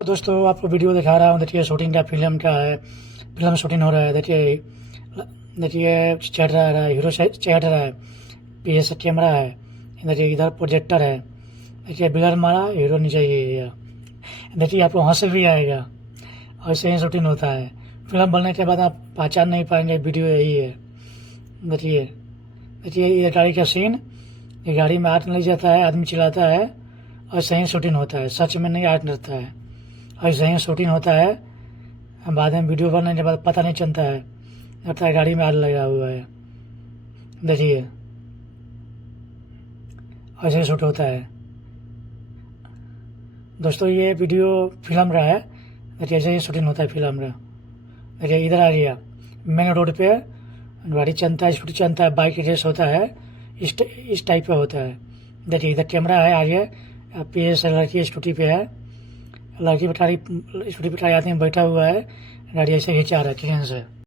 दोस्तों आपको वीडियो दिखा रहा हूँ। देखिए शूटिंग का फिल्म शूटिंग हो रहा है। देखिए देखिए चढ़ रहा है, हीरो चढ़ रहा है, पीछे से कैमरा है, देखिए इधर प्रोजेक्टर है। देखिए बिलर मारा, हीरो नीचे गिर गया। देखिए आपको हंसी भी आएगा। ऐसे ही शूटिंग होता है। फिल्म बनने के बाद आप पहचान नहीं पाएंगे वीडियो यही है। देखिए देखिए ये गाड़ी का सीन, ये गाड़ी में आग लग जाता है, आदमी चिल्लाता है और सही शूटिंग होता है। सच में नहीं आग लगता है, ऐसे ही शूटिंग होता है। बाद में वीडियो बनने के बाद पता नहीं चलता है, लगता है गाड़ी में आग लगा हुआ है। देखिए ऐसे ही शूट होता है। दोस्तों ये वीडियो फिल्म रहा है। देखिए ऐसे ही शूटिंग होता है फिल्म का। देखिए इधर आ गया मेन रोड पे, गाड़ी चलता है, स्कूटी चलता है, बाइक रेस होता है, इस टाइप का होता है। देखिए इधर कैमरा है आगे, पीछे से लड़की स्कूटी पे है, लड़की बैठारी स्कूटी बैठारी आदमी बैठा हुआ है, गाड़ी ऐसे खींचा रहा है ट्रेन से।